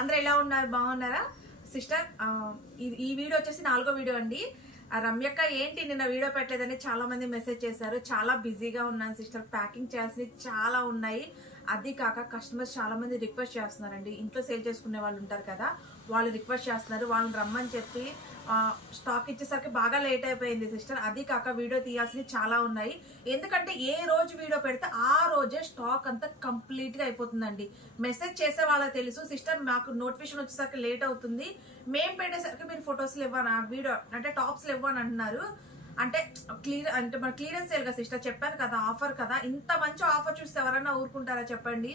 అందరూ ఎలా ఉన్నారు? బాగున్నారా సిస్టర్? ఈ వీడియో వచ్చేసి 4వ వీడియో అండి. రమ్యక్క ఏంటి నిన్న వీడియో పెట్టలేదని చాలా మంది మెసేజ్ చేశారు. చాలా బిజీగా ఉన్నాను సిస్టర్, ప్యాకింగ్ చేయాల్సినవి చాలా ఉన్నాయి. అది కాక కస్టమర్స్ చాలా మంది రిక్వెస్ట్ చేస్తున్నారండి. ఇంట్లో సేల్ చేసుకునే వాళ్ళు ఉంటారు కదా, వాళ్ళు రిక్వెస్ట్ చేస్తున్నారు. వాళ్ళని రమ్మని చెప్పి స్టాక్ ఇచ్చేసరికి బాగా లేట్ అయిపోయింది సిస్టర్. అది కాక వీడియో తీయాల్సినవి చాలా ఉన్నాయి. ఎందుకంటే ఏ రోజు వీడియో పెడితే ఆ రోజే స్టాక్ అంతా కంప్లీట్ గా అయిపోతుందండి. మెసేజ్ చేసే వాళ్ళకి తెలుసు సిస్టర్, మాకు నోటిఫికేషన్ వచ్చేసరికి లేట్ అవుతుంది, మేము పెట్టేసరికి మీరు ఫొటోస్లు ఇవ్వను, వీడియో అంటే టాప్స్లు ఇవ్వను అంటున్నారు. అంటే మన క్లియరెన్స్ సేల్ కదా సిస్టర్, చెప్పాను కదా ఆఫర్ కదా. ఇంత మంచి ఆఫర్ చూస్తే ఎవరైనా ఊరుకుంటారా చెప్పండి?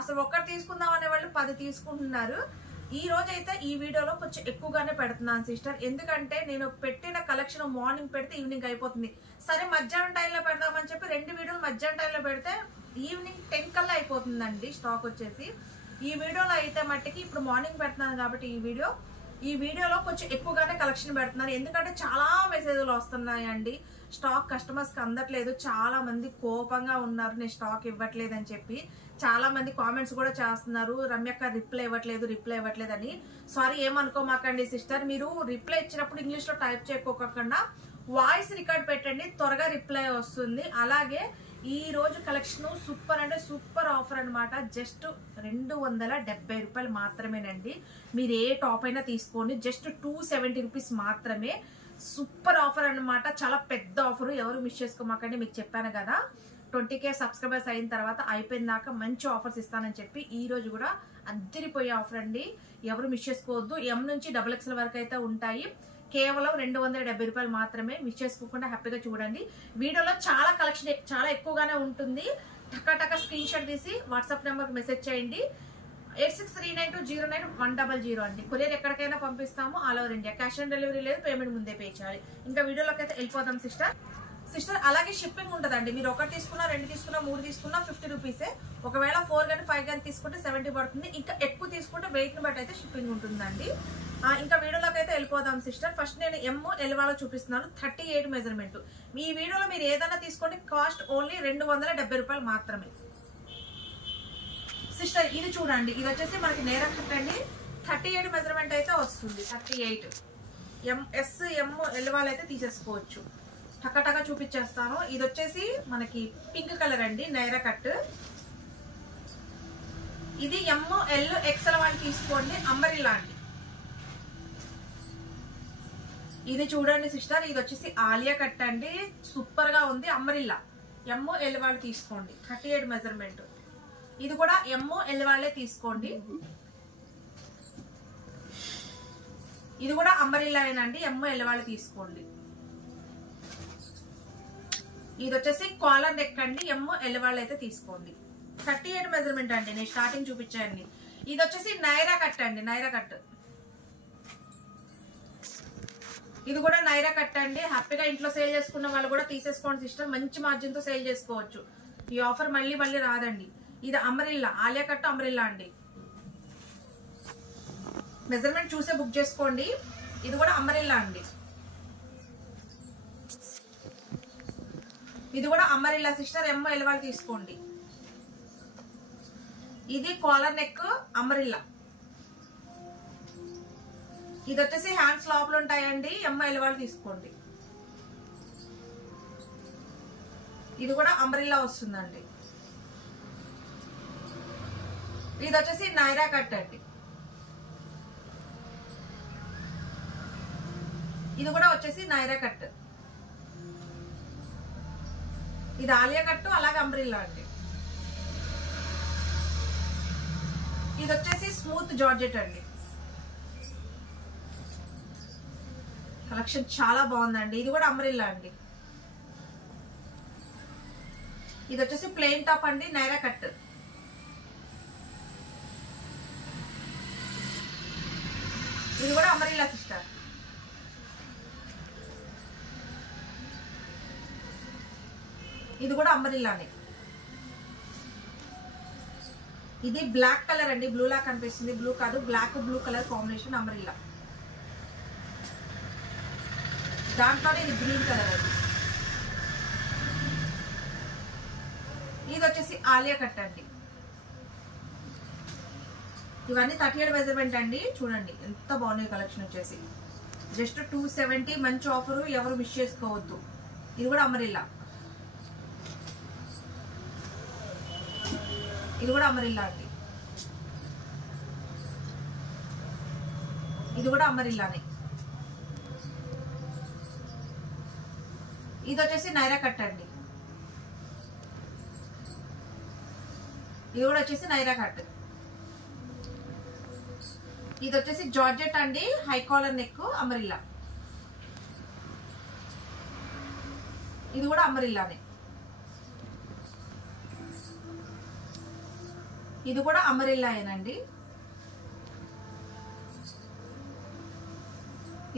అసలు ఒక్కటి తీసుకుందాం అనే వాళ్ళు 10 తీసుకుంటున్నారు. ఈ రోజు అయితే ఈ వీడియోలో కొంచెం ఎక్కువగానే పెడుతున్నాను సిస్టర్, ఎందుకంటే నేను పెట్టిన కలెక్షన్ మార్నింగ్ పెడితే ఈవినింగ్ అయిపోతుంది. సరే మధ్యాహ్నం టైంలో పెడదామని చెప్పి 2 వీడియోలు మధ్యాహ్నం టైంలో పెడితే ఈవినింగ్ 10 కల్లా అయిపోతుందండి స్టాక్ వచ్చేసి. ఈ వీడియోలో అయితే మట్టికి ఇప్పుడు మార్నింగ్ పెడుతున్నాను కాబట్టి ఈ వీడియోలో కొంచెం ఎక్కువగానే కలెక్షన్ పెడుతున్నాను. ఎందుకంటే చాలా మెసేజ్లు వస్తున్నాయండి, స్టాక్ కస్టమర్స్కి అందట్లేదు. చాలా మంది కోపంగా ఉన్నారు నేను స్టాక్ ఇవ్వట్లేదు అని చెప్పి. చాలా మంది కామెంట్స్ కూడా చేస్తున్నారు, రమ్యక్క రిప్లై ఇవ్వట్లేదు అని. సారీ, ఏమనుకోమాకండి సిస్టర్, మీరు రిప్లై ఇచ్చినప్పుడు ఇంగ్లీష్లో టైప్ చేయకోకుండా వాయిస్ రికార్డ్ పెట్టండి, త్వరగా రిప్లై వస్తుంది. అలాగే ఈ రోజు కలెక్షన్ సూపర్ అంటే సూపర్ ఆఫర్ అనమాట. జస్ట్ 270 రూపాయలు మాత్రమేనండి. మీరు ఏ టాప్ అయినా తీసుకోండి, జస్ట్ 270 రూపీస్ మాత్రమే. సూపర్ ఆఫర్ అనమాట, చాలా పెద్ద ఆఫర్, ఎవరు మిస్ చేసుకోమాకండి. మీకు చెప్పాను కదా 20K సబ్స్క్రైబర్స్ అయిన తర్వాత అయిపోయిన దాకా మంచి ఆఫర్స్ ఇస్తానని చెప్పి ఈ రోజు కూడా అద్దరిపోయే ఆఫర్ అండి, ఎవరు మిస్ చేసుకోవద్దు. M నుంచి XXL వరకు అయితే ఉంటాయి. కేవలం 270 రూపాయలు మాత్రమే. మిస్ చేసుకోకుండా హ్యాపీగా చూడండి. వీడియోలో చాలా కలెక్షన్ చాలా ఎక్కువగానే ఉంటుంది. టకా స్క్రీన్ షాట్ తీసి వాట్సాప్ నెంబర్కి మెసేజ్ చేయండి. 8639209100 అండి. కొరియర్ ఎక్కడికైనా పంపిస్తాము, all over India. Cash on delivery లేదు, పేమెంట్ ముందే పే చేయాలి. ఇంకా వీడియోలోకి అయితే వెళ్ళిపోదాం సిస్టర్. అలాగే షిప్పింగ్ ఉంటుందండి. మీరు 1 తీసుకున్నా, 2 తీసుకున్నా, 3 తీసుకున్నా 50 రూపీసే. ఒకవేళ 4 కానీ 5 కానీ తీసుకుంటే 70 పడుతుంది. ఇంకా ఎక్కువ తీసుకుంటే వెయిట్ ని బట్టి అయితే షిప్పింగ్ ఉంటుందండి. ఇంకా వీడియోలోకి అయితే వెళ్ళిపోదాం సిస్టర్. ఫస్ట్ నేను ML వాళ్ళకి చూపిస్తున్నాను, 38 మెజర్మెంట్. ఈ వీడియోలో మీరు ఏదైనా తీసుకోండి, కాస్ట్ ఓన్లీ 270 రూపాయలు మాత్రమే సిస్టర్. ఇది చూడండి, ఇది వచ్చేసి మనకి నేర కట్ అండి. 38 మెజర్మెంట్ అయితే వస్తుంది. 38 ML వాళ్ళైతే తీసేసుకోవచ్చు. టకా చూపించేస్తాను. ఇది వచ్చేసి మనకి పింక్ కలర్ అండి, నైరా కట్. ఇది ML XL వాళ్ళు తీసుకోండి, అంబరిల్లా అండి. ఇది చూడండి సిస్టర్, ఇది వచ్చేసి ఆలియా కట్ అండి, సూపర్ గా ఉంది. అంబరిల్లా ML వాళ్ళు తీసుకోండి, 38 మెజర్మెంట్. ఇది కూడా ML వాళ్ళే తీసుకోండి. ఇది కూడా అంబరిల్లా ఏనండి, ML వాళ్ళు తీసుకోండి. ఇది వచ్చేసి కాలర్ నెక్ అండి, ML వాళ్ళు అయితే తీసుకోండి. 38 మెజర్మెంట్ అండి, నేను స్టార్టింగ్ చూపించాను. ఇది వచ్చేసి నైరా కట్ అండి, నైరా కట్. ఇది కూడా నైరా కట్ అండి. హ్యాపీగా ఇంట్లో సేల్ చేసుకున్న వాళ్ళు కూడా తీసేసుకోండి సిస్టర్, మంచి మార్జిన్ తో సేల్ చేసుకోవచ్చు. ఈ ఆఫర్ మళ్ళీ రాదండి. ఇది అంబ్రెల్లా, ఆలియా కట్ అంబ్రెల్లా అండి. మెజర్మెంట్ చూసే బుక్ చేసుకోండి. ఇది కూడా అంబ్రెల్లా అండి. ఇది కూడా అంబ్రెల్లా సిస్టర్, ML వాళ్ళు తీసుకోండి. ఇది కాలర్ నెక్ అంబ్రెల్లా. ఇది వచ్చేసి హ్యాండ్స్ లోపల ఉంటాయండి, ML వాళ్ళు తీసుకోండి. ఇది కూడా అంబ్రెల్లా వస్తుందండి. ఇది వచ్చేసి నైరా కట్ అండి. ఇది కూడా వచ్చేసి నైరా కట్. ఇది ఆలియా కట్టు, అలాగే అంబ్రెల్లా అండి. ఇది వచ్చేసి స్మూత్ జార్జెట్ అండి. కలెక్షన్ చాలా బాగుందండి. ఇది కూడా అంబ్రెల్లా అండి. ఇది వచ్చేసి ప్లెయిన్ టాప్ అండి, నైరా కట్. ఇది కూడా అంబ్రెల్లా సిస్టర్. ఇది కూడా అంబ్రెల్లానే. ఇది బ్లాక్ కలర్ అండి, బ్లూ లా కనిపిస్తుంది. బ్లూ కాదు, black blue colour combination umbrella. దాంట్లోనే ఇది గ్రీన్ కలర్ అండి. ఇది వచ్చేసి ఆలియా కట్ అండి. ఇవన్నీ 38 మెజర్మెంట్ అండి. చూడండి ఎంత బాగున్నాయి కలెక్షన్ వచ్చేసి. జస్ట్ 270 మంచి ఆఫర్, ఎవరు మిస్ చేసుకోవద్దు. ఇది కూడా అమరిల్లా, ఇది కూడా అమరిల్లా అండి. ఇది కూడా అమరిల్లానే. ఇది వచ్చేసి నైరా కట్ అండి. ఇది కూడా వచ్చేసి నైరా కట్. ఇది వచ్చేసి జార్జెట్ అండి, హై కాలర్ నెక్ అమరిల్లా. ఇది కూడా అమరిల్లానే. ఇది కూడా అమరిల్లాయేనండి.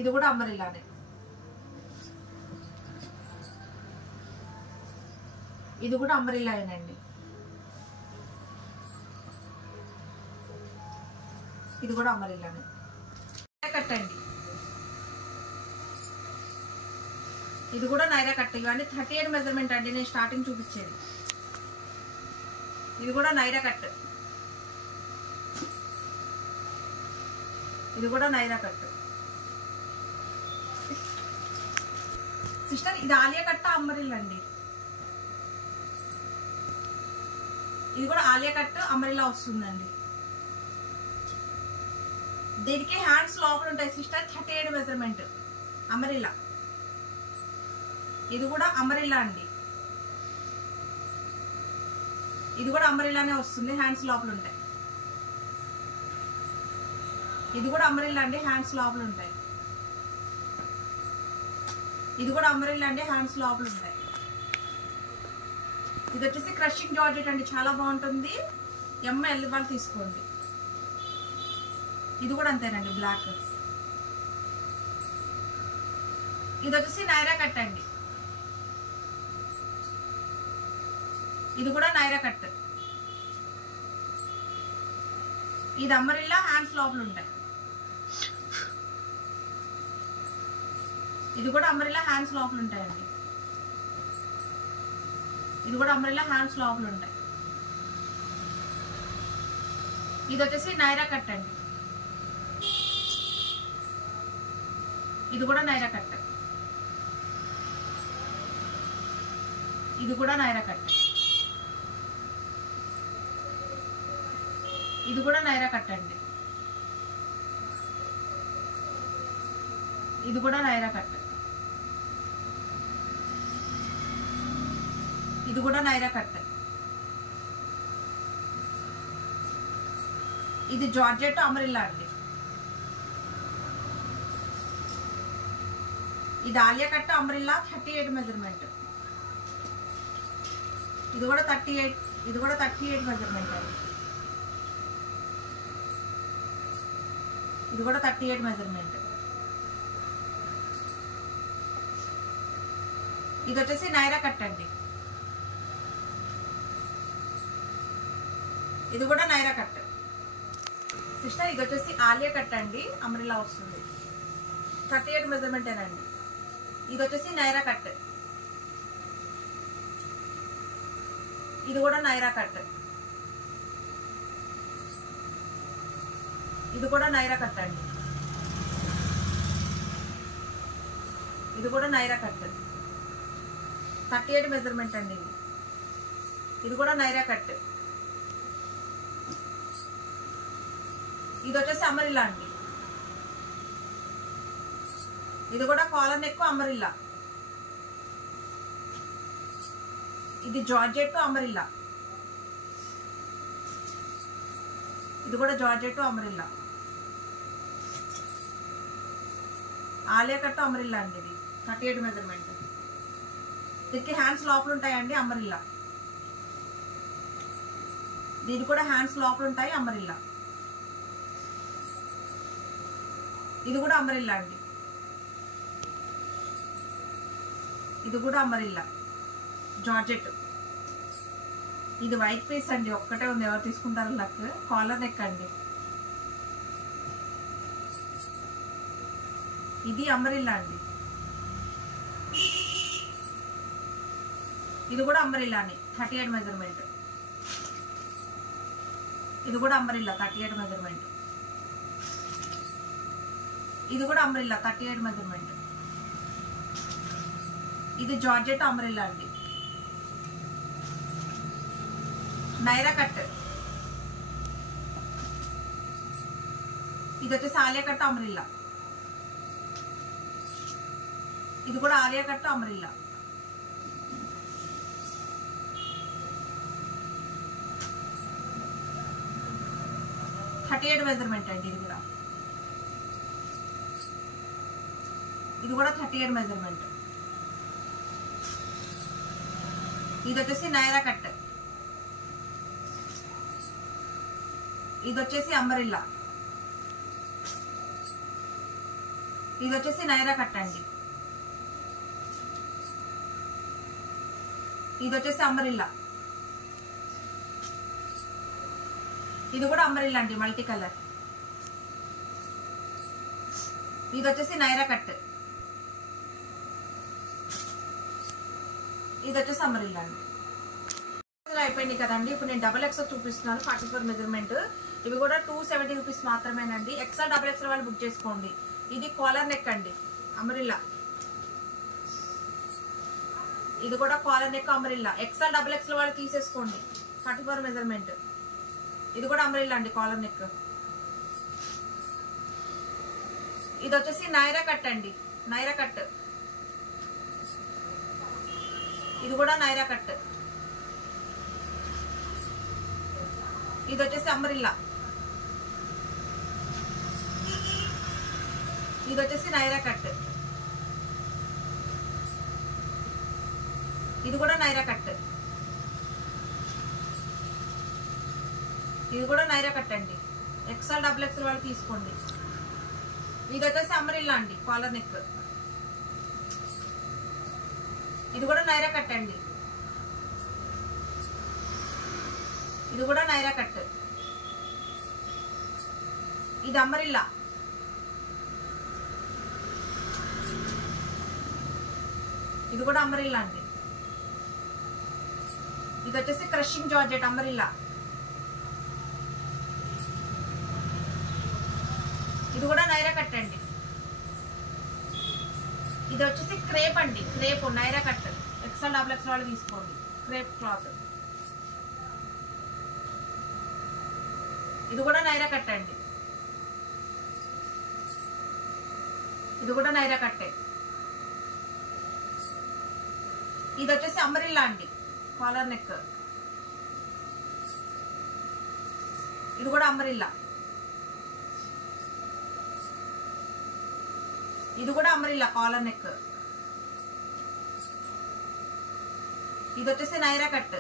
ఇది కూడా అమరిల్లానే. ఇది కూడా అమరిల్లాయేనండి. ఇది కూడా అమరిల్లానే. కట్టండి. ఇది కూడా నైరా కట్. ఇవన్నీ 38 మెజర్మెంట్ అండి, నేను స్టార్టింగ్ చూపించేది. ఇది కూడా నైరా కట్. ఇది కూడా నైరా కట్. సిస్టర్ ఇది ఆలియా కట్ట అమరిల్లా అండి. ఇది కూడా ఆలియా కట్ అమరిల్లా వస్తుందండి. దీనికి హ్యాండ్స్ లోపల ఉంటాయి సిస్టర్. 38 మెజర్మెంట్ అమరిల్లా. ఇది కూడా అమరిల్లా అండి. ఇది కూడా అమరిల్లానే వస్తుంది, హ్యాండ్స్ లోపల ఉంటాయి. ఇది కూడా అమరిల్లా అండి, హ్యాండ్స్ లోపల ఉంటాయి. ఇది కూడా అమరిల్లా అండి, హ్యాండ్స్ లోపల ఉంటాయి. ఇది వచ్చేసి క్రషింగ్ జార్జెట్ అండి, చాలా బాగుంటుంది. ఎంఎల్ వాళ్ళు తీసుకోండి. ఇది కూడా అంతేనండి, బ్లాక్. ఇది వచ్చేసి నైరా కట్ అండి. ఇది కూడా నైరా కట్. ఇది అమరిల్లా, హ్యాండ్స్ లోపల ఉంటాయి. ఇది కూడా అమరిల్లా, హ్యాండ్స్ లోపల ఉంటాయండి. ఇది కూడా అమరిల్లా, హ్యాండ్స్ లోపల ఉంటాయి. ఇది వచ్చేసి నైరా కట్ అండి. ఇది కూడా నైరా కట్. ఇది కూడా నైరా కట్. ఇది కూడా నైరా కట్ అండి. ఇది కూడా నైరా కట్. ఇది కూడా నైరా కట్. ఇది జార్జెట్ అమరిల్లా అండి. ఇది ఆలియా కట్ అమరిల్లా 38 మెజర్మెంట్. ఇది కూడా 38. ఇది కూడా 38 మెజర్మెంట్ అండి. ఇది కూడా 38 మెజర్మెంట్. ఇది వచ్చేసి నైరా కట్ అండి. ఇది కూడా నైరా కట్. సిస్టర్ ఇది వచ్చేసి ఆలియా కట్ అండి, అమరిల్లా వస్తుంది. 38 మెజర్మెంట్ ఏనండి. ఇది వచ్చేసి నైరా కట్. ఇది కూడా నైరా కట్. ఇది కూడా నైరా కట్ అండి. ఇది కూడా నైరా కట్. 38 మెజర్మెంట్ అండి. ఇది కూడా నైరా కట్. ఇది వచ్చేసి అమరిల్లా అండి. ఇది కూడా కాలర్ నెక్ అమరిల్లా. ఇది జార్జెట్ అమరిల్లా. ఇది కూడా జార్జెట్ అమరిల్లా. ఆలియా కట్ అమరిల్లా అండి. ఇది 38 మెజర్మెంట్. దీనికి హ్యాండ్స్ లోపల ఉంటాయండి, అమరిల్లా. దీనికి కూడా హ్యాండ్స్ లోపల ఉంటాయి, అమరిల్లా. ఇది కూడా అమరిల్లా అండి. ఇది కూడా అమరిల్లా జార్జెట్. ఇది వైట్ పీస్ అండి, ఒక్కటే ఉంది, ఎవరు తీసుకుంటారు లక్. కాలర్ నెక్ అండి. ఇది అమరిల్లా అండి. ఇది కూడా అమరిల్లానే 38 మెజర్మెంట్. ఇది కూడా అంబ్రెల్లా 38 మెజర్మెంట్. ఇది కూడా అంబ్రెల్లా 38 మెజర్మెంట్. ఇది జార్జెట్ అంబ్రెల్లా అండి. నైరా కట్. ఇది వచ్చేసి ఆలియా కట్ అంబ్రెల్లా. ఇది కూడా ఆలియా కట్ అంబ్రెల్లా. మెజర్మెంట్ అండి. ఇది కూడా 38 మెజర్మెంట్. ఇది వచ్చేసి నైరా కట్. ఇది వచ్చేసి అంబ్రెల్లా. ఇది వచ్చేసి నైరా కట్ అండి. ఇది వచ్చేసి అంబ్రెల్లా. ఇది కూడా అంబ్రెల్లా అండి, మల్టీ కలర్. ఇది వచ్చేసి నైరా కట్. ఇది వచ్చేసి అంబ్రెల్లా అండి. అయిపోయింది కదండి. ఇప్పుడు నేను XXL చూపిస్తున్నాను 44 మెజర్మెంట్. ఇవి కూడా 270 రూపీస్ మాత్రమేనండి. XL XXL వాళ్ళు బుక్ చేసుకోండి. ఇది కాలర్ నెక్ అండి, అంబ్రెల్లా. ఇది కూడా collar neck umbrella. XL XXL వాళ్ళు తీసేసుకోండి. 44 మెజర్మెంట్. ఇది కూడా అంబ్రెల్లా అండి, కాలర్ నెక్. ఇది వచ్చేసి నైరా కట్ అండి, నైరా కట్. ఇది కూడా నైరా కట్. ఇది వచ్చేసి అంబ్రెల్లా. ఇది వచ్చేసి నైరా కట్. ఇది కూడా నైరా కట్. ఇది కూడా నైరా కట్ అండి. XL XXL వాళ్ళు తీసుకోండి. ఇది వచ్చేసి అంబ్రెల్లా అండి, కాలర్ నెక్. ఇది కూడా నైరా కట్ అండి. ఇది కూడా నైరా కట్. ఇది అంబ్రెల్లా. ఇది కూడా అంబ్రెల్లా అండి. ఇది వచ్చేసి క్రషింగ్ జార్జెట్ అంబ్రెల్లా. ఇది కూడా నైరా కట్ అండి. ఇది వచ్చేసి క్రేప్ అండి, crepe Naira cut. XL XXL వాళ్ళు తీసుకోండి, క్రేప్ క్లాత్. ఇది కూడా నైరా కట్ అండి. ఇది కూడా నైరా కట్టే. ఇది వచ్చేసి అంబ్రెల్లా అండి, కాలర్ నెక్. ఇది కూడా అంబ్రెల్లా. ఇది కూడా అంబ్రెల్లా, కాలర్ నెక్. ఇది వచ్చేసి నైరా కట్.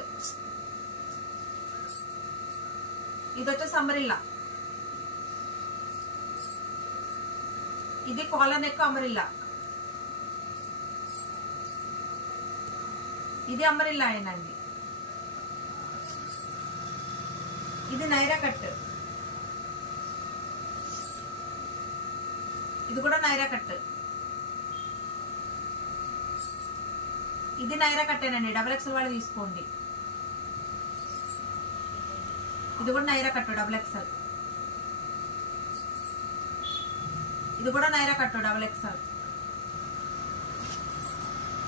ఇది వచ్చేసి అంబ్రెల్లా. ఇది కాలర్ నెక్ అంబ్రెల్లా. ఇది అంబ్రెల్లా అయినండి. ఇది నైరా కట్. ఇది కూడా నైరా కట్. ఇది నైరా కట్టేనండి, XXL వాళ్ళు తీసుకోండి. ఇది కూడా నైరా కట్టు XXL. ఇది కూడా నైరా కట్టు XXL.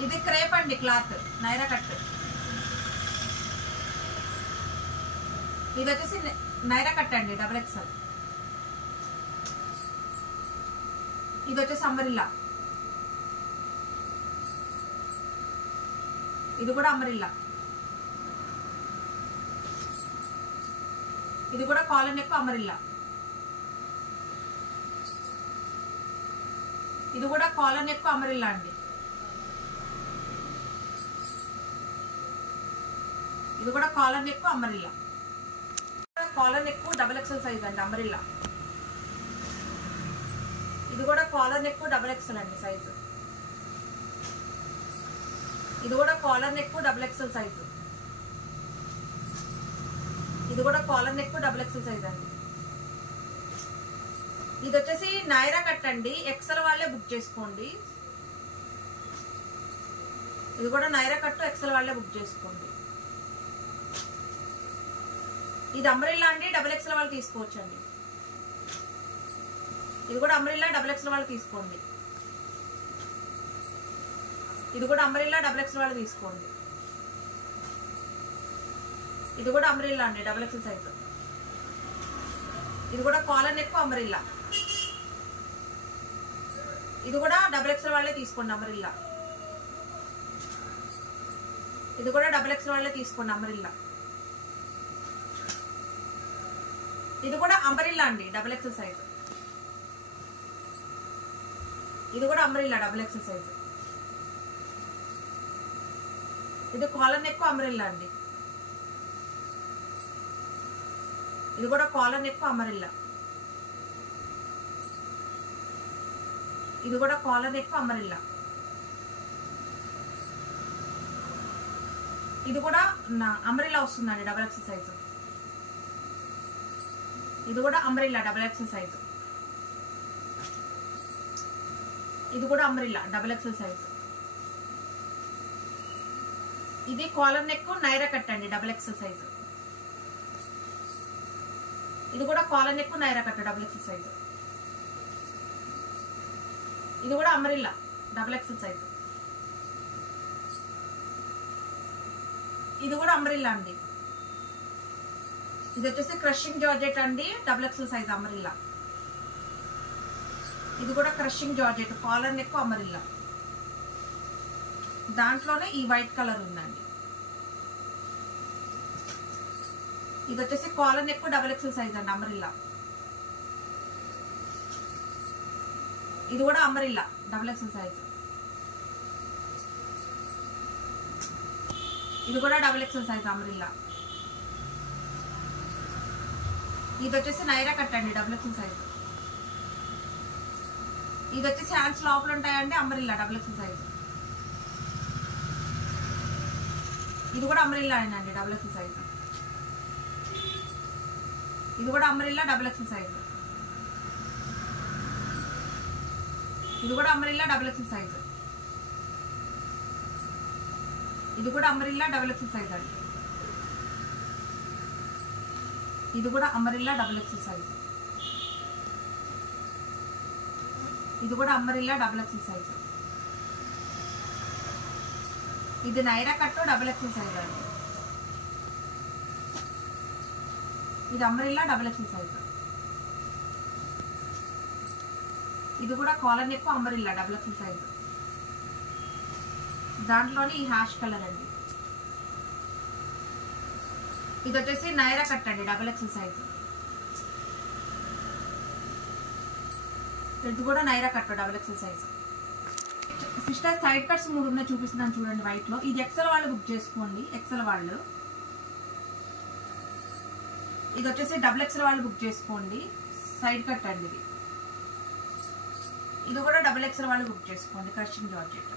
ఇది క్రేప్ అండి, క్లాత్ నైరా కట్. ఇది వచ్చేసి నైరా కట్ అండి, XXL. ఇది వచ్చేసి అంబ్రెల్లా. ఇది కూడా అంబ్రెల్లా. ఇది కూడా కాలర్ నెక్ అంబ్రెల్లా. ఇది కూడా కాలర్ నెక్ అంబ్రెల్లా అండి. ఇది కూడా collar neck umbrella. Collar neck XXL size అండి, అంబ్రెల్లా. ఇది కూడా కాలర్ నెక్ XXL అండి సైజు. ఇది కూడా కాలర్ నెక్ XXL సైజు. ఇది కూడా కాలర్ నెక్ XXL సైజ్ అండి. ఇది వచ్చేసి నైరా కట్ అండి, XL వాళ్ళే బుక్ చేసుకోండి. ఇది కూడా నైరా కట్, XL వాళ్ళే బుక్ చేసుకోండి. ఇది అంబ్రెల్లా అండి, డబుల్ ఎక్స్ఎల్ వాళ్ళు తీసుకోవచ్చు అండి. ఇది కూడా అంబ్రెల్లా, డబుల్ ఎక్స్ఎల్ వాళ్ళు తీసుకోండి. ఇది కూడా అంబ్రెల్లా, డబుల్ ఎక్స్ఎల్ వాళ్ళు తీసుకోండి. ఇది కూడా అంబ్రెల్లా అండి, డబుల్ ఎక్స్ఎల్ సైజు. ఇది కూడా కాలర్ నెక్ అంబ్రెల్లా. ఇది కూడా డబుల్ ఎక్స్ఎల్ వాళ్ళే తీసుకోండి అంబ్రెల్లా. ఇది కూడా డబుల్ ఎక్స్ఎల్ వాళ్ళే తీసుకోండి అంబ్రెల్లా. ఇది కూడా అంబ్రెల్లా అండి, డబుల్ ఎక్స్ఎల్ సైజు. ఇది కూడా అంబ్రెల్లా, డబుల్ ఎక్స్ఎల్ సైజు. ఇది కాలర్ నెక్ అంబ్రెల్లా అండి. ఇది కూడా కాలర్ నెక్ అంబ్రెల్లా. ఇది కూడా కాలర్ నెక్ అంబ్రెల్లా. ఇది కూడా అంబ్రెల్లా వస్తుందండి, డబుల్ ఎక్స్ఎల్ సైజు. ఇది కూడా అంబ్రెల్లా, డబుల్ ఎక్స్ఎల్ సైజు. ఇది కూడా అంబ్రెల్లా, డబుల్ ఎక్స్ఎల్ సైజు. ఇది కాలర్ నెక్ నైరా కట్ అండి, డబుల్ ఎక్స్ఎల్ సైజు. ఇది కూడా collar neck Naira cut, double XL size. ఇది కూడా అంబ్రెల్లా, డబుల్ ఎక్స్ఎల్ సైజు. ఇది కూడా అంబ్రెల్లా అండి. ఇది వచ్చేసి క్రషింగ్ జార్జెట్ అండి, డబుల్ ఎక్స్ఎల్ సైజ్ అంబ్రెల్లా. ఇది కూడా crushing georgette, caller neck umbrella. దాంట్లోనే ఈ వైట్ కలర్ ఉందండి. ఇది వచ్చేసి collar neck double XL size అండి, అంబ్రెల్లా. ఇది కూడా అంబ్రెల్లా, డబుల్ ఎక్స్ఎల్ సైజ్. ఇది కూడా డబుల్ ఎక్స్ఎల్ సైజ్ అంబ్రెల్లా. ఇది వచ్చేసి నైరా కట్ అండి, డబుల్ ఎక్స్ఎల్ సైజ్. ఇది వచ్చేసి హ్యాండ్స్ లోపల ఉంటాయండి, అంబ్రెల్లా, డబుల్ ఎక్స్ఎల్ సైజ్. ఇది కూడా అంబ్రెల్లా అండి, డబుల్ ఎక్స్ఎల్ సైజ్. ఇది కూడా అంబ్రెల్లా, డబుల్ ఎక్స్ఎల్ సైజ్. ఇది కూడా అంబ్రెల్లా, డబుల్ ఎక్స్ఎల్ సైజ్. ఇది కూడా అంబ్రెల్లా, డబుల్ ఎక్స్ఎల్ సైజ్ అండి. ఇది కూడా అంబ్రెల్లా, డబుల్ ఎక్స్ఎల్ సైజ్. ఇది కూడా అంబ్రెల్లా, డబుల్ ఎక్స్ఎల్ సైజ్. ఇది Naira cut double XL size అండి. ఇది అంబ్రెల్లా, డబుల్ ఎక్స్ఎల్ సైజ్. ఇది కూడా collar neck umbrella, double XL size. దాంట్లోనే ఈ హ్యాష్ కలర్ అండి. ఇది వచ్చేసి నైరా కట్ అండి, డబుల్ ఎక్స్ఎల్ సైజ్. ఇది కూడా Naira cut, double XL size. Sister side cuts 3 ఉన్నాయి, చూపిస్తున్నాను చూడండి వైట్ లో. ఇది ఎక్సెల్ వాళ్ళు బుక్ చేసుకోండి, ఎక్సెల్ వాళ్ళు. ఇది వచ్చేసి డబుల్ ఎక్స్ఎల్ వాళ్ళు బుక్ చేసుకోండి, సైడ్ కట్ అండి ఇది. ఇది కూడా డబుల్ ఎక్స్ఎల్ వాళ్ళు బుక్ చేసుకోండి, క్రషింగ్ జార్జెట్.